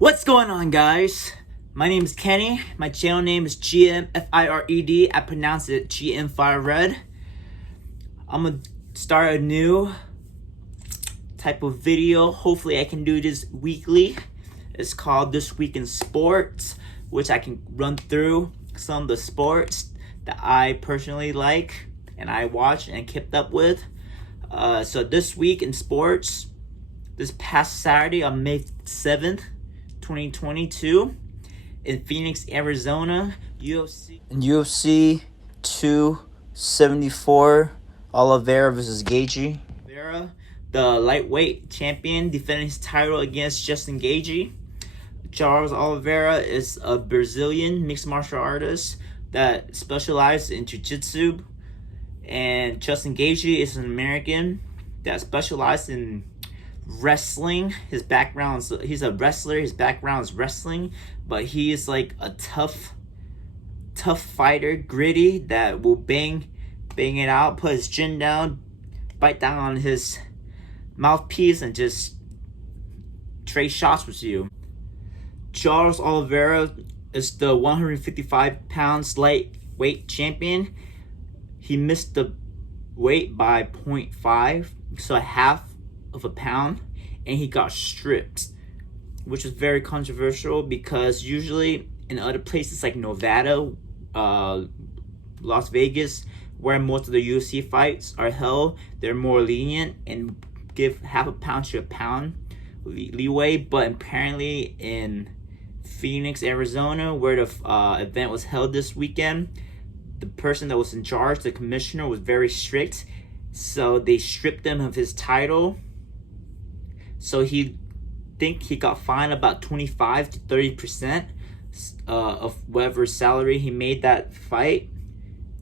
What's going on, guys? My name is Kenny. My channel name is GMFIRED. I pronounce it GM Fire Red. I'm gonna start a new type of video. Hopefully I can do this weekly. It's called This Week in Sports, which I can run through some of the sports that I personally like and I watch and kept up with. So this week in sports, this past Saturday on May 7th, 2022, in Phoenix, Arizona, UFC 274, Oliveira versus Gaethje. Oliveira, the lightweight champion, defending his title against Justin Gaethje. Charles Oliveira is a Brazilian mixed martial artist that specializes in jiu-jitsu, and Justin Gaethje is an American that specializes in wrestling. His background, he's a wrestler. His background is wrestling, but he is like a tough fighter, gritty, that will bang it out, put his chin down, bite down on his mouthpiece, and just trade shots with you. Charles Oliveira is the 155 pounds lightweight champion. He missed the weight by 0.5, so a half of a pound, and he got stripped, which is very controversial because usually in other places like Nevada, Las Vegas, where most of the UFC fights are held, they're more lenient and give half a pound to a pound leeway. But apparently in Phoenix, Arizona, where the event was held this weekend, the person that was in charge, the commissioner, was very strict, so they stripped him of his title. So he got fined about 25 to 30% of whatever salary he made that fight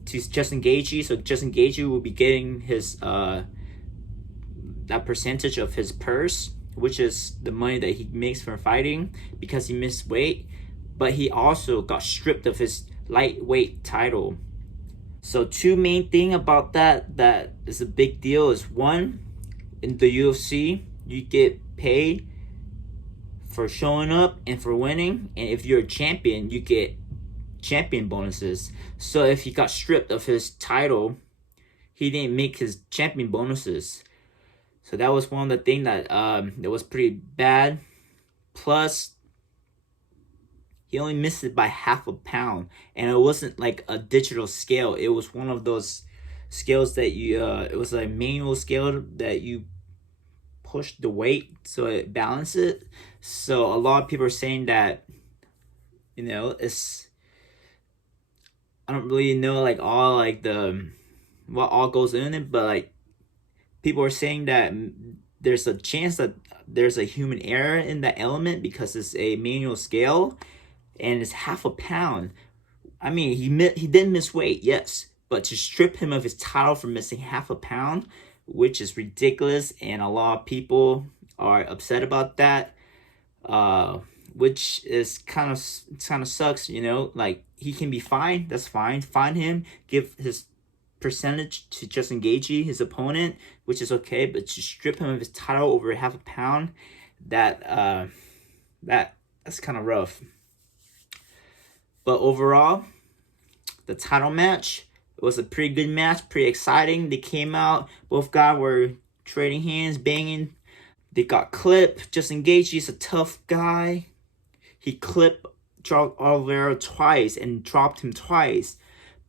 to Justin Gaethje. So Justin Gaethje will be getting his that percentage of his purse, which is the money that he makes from fighting, because he missed weight. But he also got stripped of his lightweight title. So two main thing about that is a big deal is, one, in the UFC, you get paid for showing up and for winning, and if you're a champion, you get champion bonuses. So if he got stripped of his title, he didn't make his champion bonuses. So that was one of the things that was pretty bad. Plus, he only missed it by half a pound, and it wasn't like a digital scale. It was one of those scales that you it was a manual scale that you push the weight so it balances it. So a lot of people are saying that, it's, I don't really know like all like the what all goes in it, but like people are saying that there's a chance that there's a human error in that element because it's a manual scale and it's half a pound. I mean, he didn't miss weight, yes, but to strip him of his title for missing half a pound, which is ridiculous, and a lot of people are upset about that, which is kind of sucks. Like, he can be fined, that's fine, fine him, give his percentage to Justin Gaethje, his opponent, which is okay, but to strip him of his title over half a pound, that's kind of rough. But overall, the title match, it was a pretty good match, pretty exciting. They came out, both guys were trading hands, banging. They got clipped. Justin Gaethje is a tough guy. He clipped Charles Oliveira twice and dropped him twice.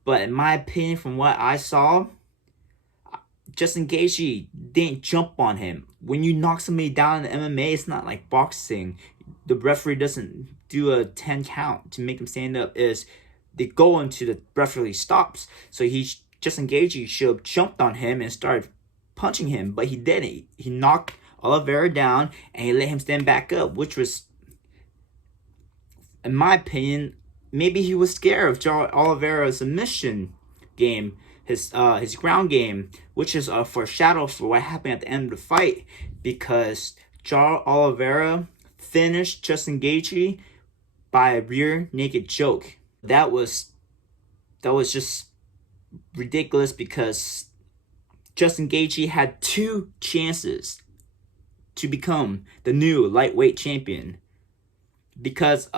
But in my opinion, from what I saw, Justin Gaethje didn't jump on him. When you knock somebody down in MMA, it's not like boxing. The referee doesn't do a 10 count to make him stand up. They go into the referee stops. So Justin Gaethje should have jumped on him and started punching him, but he didn't. He knocked Oliveira down and he let him stand back up, which was, in my opinion, maybe he was scared of Oliveira's submission game, his ground game, which is a foreshadow for what happened at the end of the fight, because Charles Oliveira finished Justin Gaethje by a rear naked choke. That was just ridiculous, because Justin Gaethje had 2 chances to become the new lightweight champion. because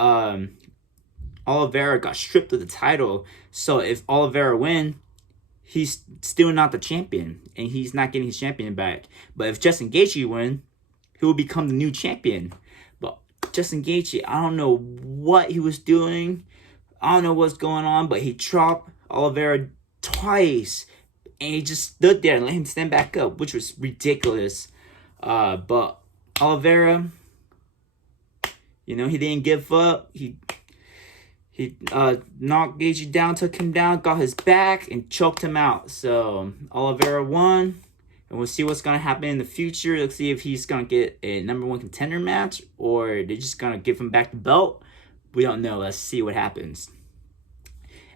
Oliveira got stripped of the title. So if Oliveira win, he's still not the champion, and he's not getting his champion back. But if Justin Gaethje win, he will become the new champion. But Justin Gaethje, I don't know what he was doing. I don't know what's going on, but he dropped Oliveira twice, and he just stood there and let him stand back up, which was ridiculous. But Oliveira, he didn't give up. He knocked Gaethje down, took him down, got his back, and choked him out. So Oliveira won, and we'll see what's gonna happen in the future. Let's see if he's gonna get a #1 contender match, or they're just gonna give him back the belt. We don't know. Let's see what happens.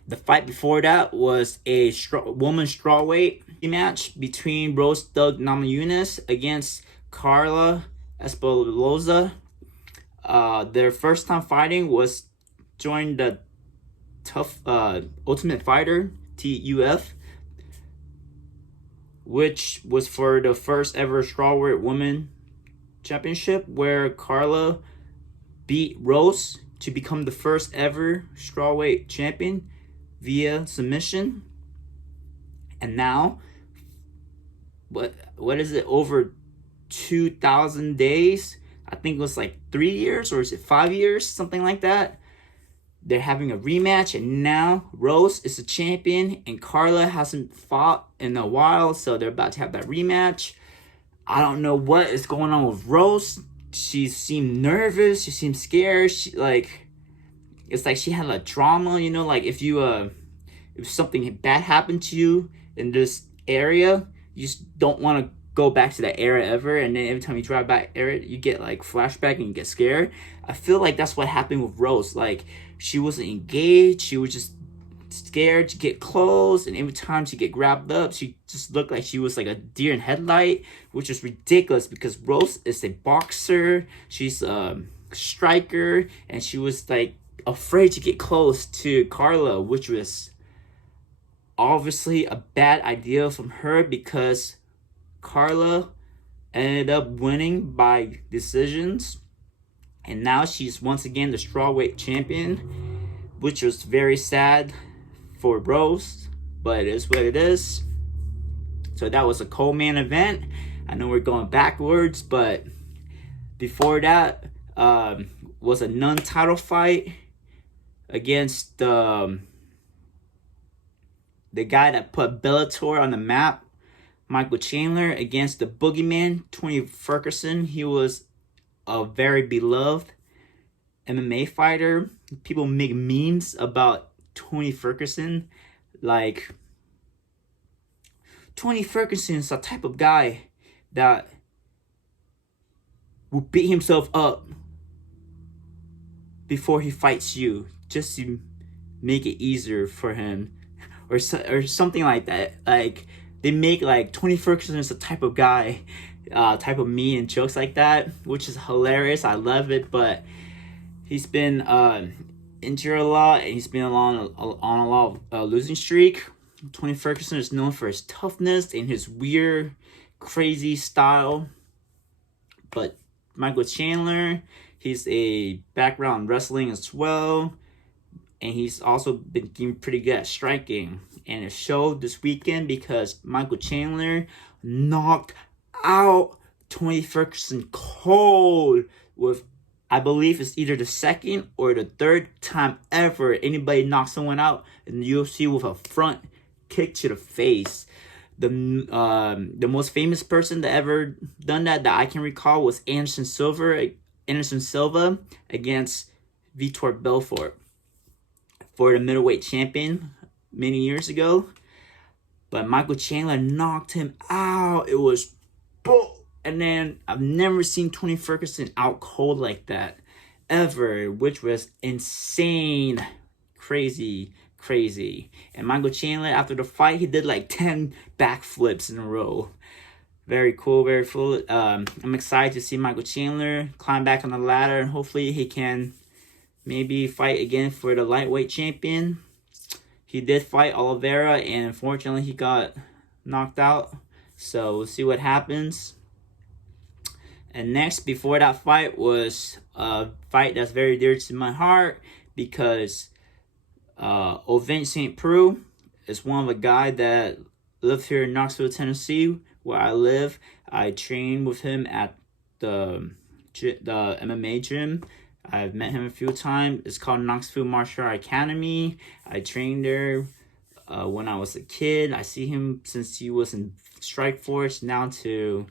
The fight before that was a women's strawweight match between Rose Doug Namajunas against Carla Esposito. Their first time fighting was joined the Tough Ultimate Fighter TUF, which was for the first ever strawweight women championship, where Carla beat Rose to become the first ever strawweight champion via submission. And now, what is it, over 2,000 days? I think it was like 3 years, or is it 5 years, something like that. They're having a rematch, and now Rose is the champion, and Carla hasn't fought in a while, so they're about to have that rematch. I don't know what is going on with Rose. She seemed nervous. She seemed scared. It's like she had a trauma, like if something bad happened to you in this area, you just don't want to go back to that era ever, and then every time you drive back era, you get like flashback and you get scared. I feel like that's what happened with Rose. Like, she wasn't engaged, she was just scared to get close, and every time she get grabbed up, she just looked like she was like a deer in headlight, which is ridiculous because Rose is a boxer, she's a striker, and she was like afraid to get close to Carla, which was obviously a bad idea from her, because Carla ended up winning by decisions, and now she's once again the strawweight champion, which was very sad for Rose, but it is what it is. So that was a co-main event. I know we're going backwards, but before that was a non-title fight against the guy that put Bellator on the map, Michael Chandler, against the boogeyman, Tony Ferguson. He was a very beloved MMA fighter. People make memes about Tony Ferguson. Like, Tony Ferguson is the type of guy that will beat himself up before he fights you, just to make it easier for him, or something like that. Like, they make like Tony Ferguson is the type of guy, type of meme and jokes like that, which is hilarious. I love it, but he's been injured a lot, and he's been on a lot of losing streak. Tony Ferguson is known for his toughness and his weird, crazy style. But Michael Chandler, he's a background in wrestling as well, and he's also been getting pretty good at striking. And it showed this weekend because Michael Chandler knocked out Tony Ferguson cold with, I believe it's either the second or the third time ever anybody knocked someone out in the UFC with a front kick to the face. The most famous person that ever done that I can recall was Anderson Silva against Vitor Belfort for the middleweight champion many years ago. But Michael Chandler knocked him out. It was boom. And then I've never seen Tony Ferguson out cold like that ever, which was insane. Crazy. And Michael Chandler, after the fight, he did like 10 backflips in a row. Very cool, very cool. I'm excited to see Michael Chandler climb back on the ladder, and hopefully he can maybe fight again for the lightweight champion. He did fight Oliveira, and unfortunately he got knocked out. So we'll see what happens. And next, before that fight, was a fight that's very dear to my heart because Ovince St. Preux is one of a guy that lives here in Knoxville, Tennessee, where I live. I train with him at the MMA gym. I've met him a few times. It's called Knoxville Martial Art Academy. I trained there when I was a kid. I see him since he was in Strikeforce, now to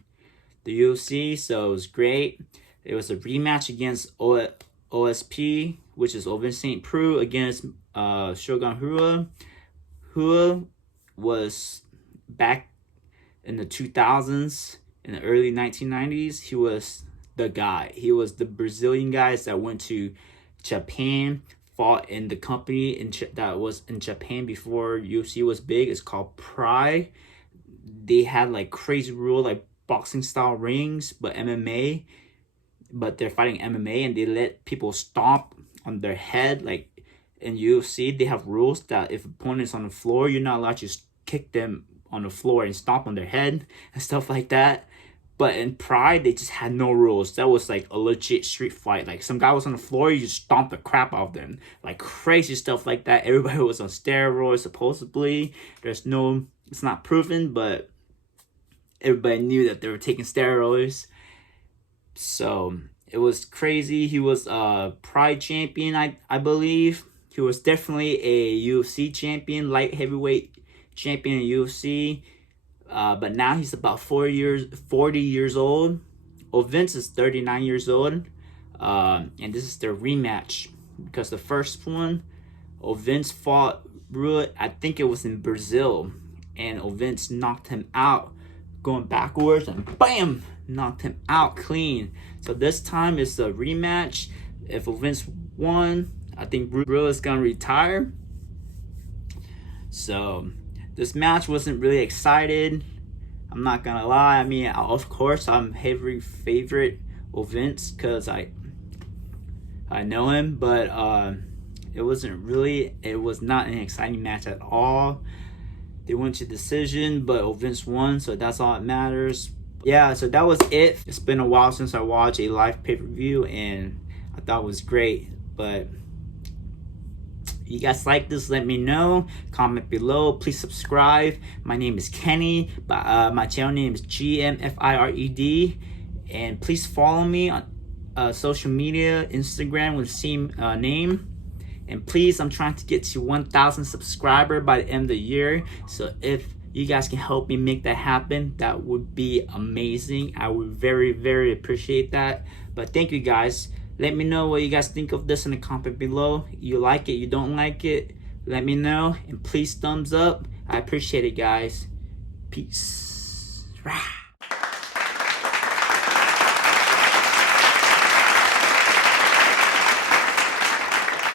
the UFC, so it was great. It was a rematch against OSP, which is Ovince St. Preux, against Shogun Rua. Rua was back in the 2000s, in the early 1990s. He was the guy. He was the Brazilian guys that went to Japan, fought in the company that was in Japan before UFC was big. It's called Pride. They had like crazy rule, like boxing style rings, but MMA. But they're fighting MMA, and they let people stomp on their head. Like in UFC, they have rules that if opponent's on the floor, you're not allowed to just kick them on the floor and stomp on their head and stuff like that. But in Pride, they just had no rules. That was like a legit street fight. Like some guy was on the floor, you just stomp the crap out of them. Like crazy stuff like that. Everybody was on steroids, supposedly. It's not proven, but everybody knew that they were taking steroids. So it was crazy. He was a Pride champion, I believe. He was definitely a UFC champion, light heavyweight champion in UFC. But now he's about 40 years old. Ovince is 39 years old. And this is their rematch. Because the first one, Ovince fought Rua, I think it was in Brazil. And Ovince knocked him out, going backwards, and bam! Knocked him out clean. So this time it's a rematch. If Ovince won, I think Rua is going to retire. So this match wasn't really excited. I'm not gonna lie. I mean, of course, I'm heavy favorite Ovince because I know him, but it was not an exciting match at all. They went to decision, but Ovince won, so that's all that matters. Yeah, so that was it. It's been a while since I watched a live pay-per-view, and I thought it was great. But you guys like this, let me know. Comment below. Please subscribe. My name is Kenny. My channel name is GMFIRED. And please follow me on social media, Instagram with the same name. And please, I'm trying to get to 1,000 subscribers by the end of the year. So if you guys can help me make that happen, that would be amazing. I would very, very appreciate that. But thank you guys. Let me know what you guys think of this in the comment below. You like it, you don't like it, let me know. And please thumbs up. I appreciate it, guys. Peace. Rah.